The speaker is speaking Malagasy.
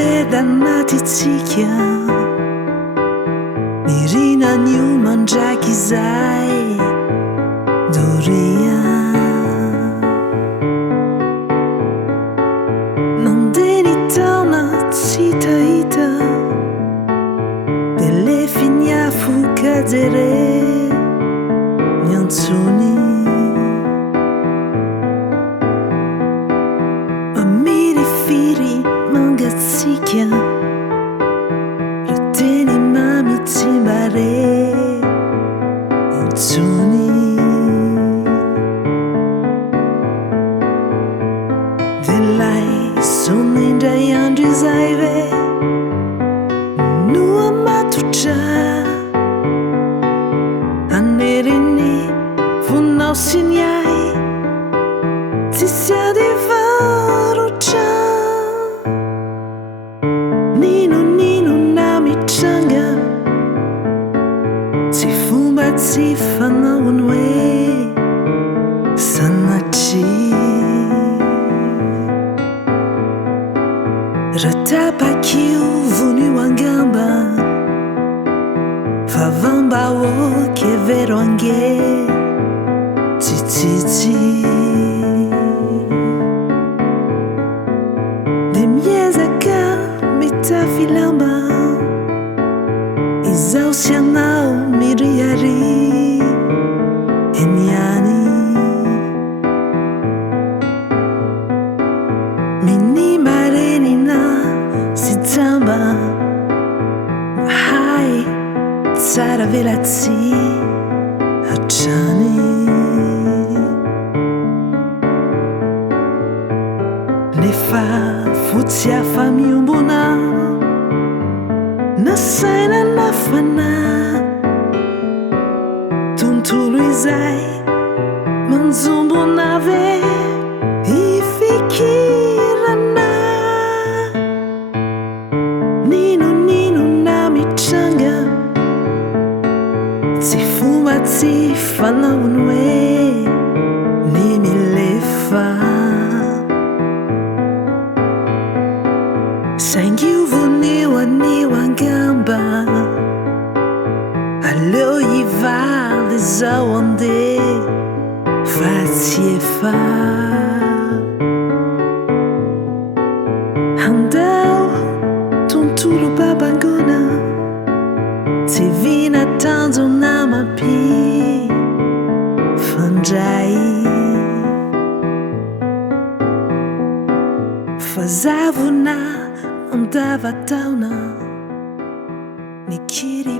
Redanatytsika mirina nyoma ndraiky izay doria nandeha ny taona tsy hitahita de le finiafoka jere miantsony mamirifiry mangatsika lo teny mami tsy mbare intsony de lay sonindray andro izay ve no amatotra aneriny vonao sy ny ay tsisy ady varotra ninonino na mitranga tsy fomba tsy fanaony hoe sanatry raha tapakio vonio angamba favambahoaka e vero ange tsitsitsy de miezaka mitafy lamba izao sy anao mirihary eniany minimarenina sy jamba mahay tsara velatsy hatrany nefa fotsy hafa miombona nasaina nafana tontolo izay manjombona ve ifikirana ninonino na mitranga tsy fomba tsy fanaony hoe ny milefa saingy vonio anio angamba aleo hivaly zao ande fa tsy efa andao tontolo babangona tsy vina tanjo namampy fandray fa zavona andava taona nikiry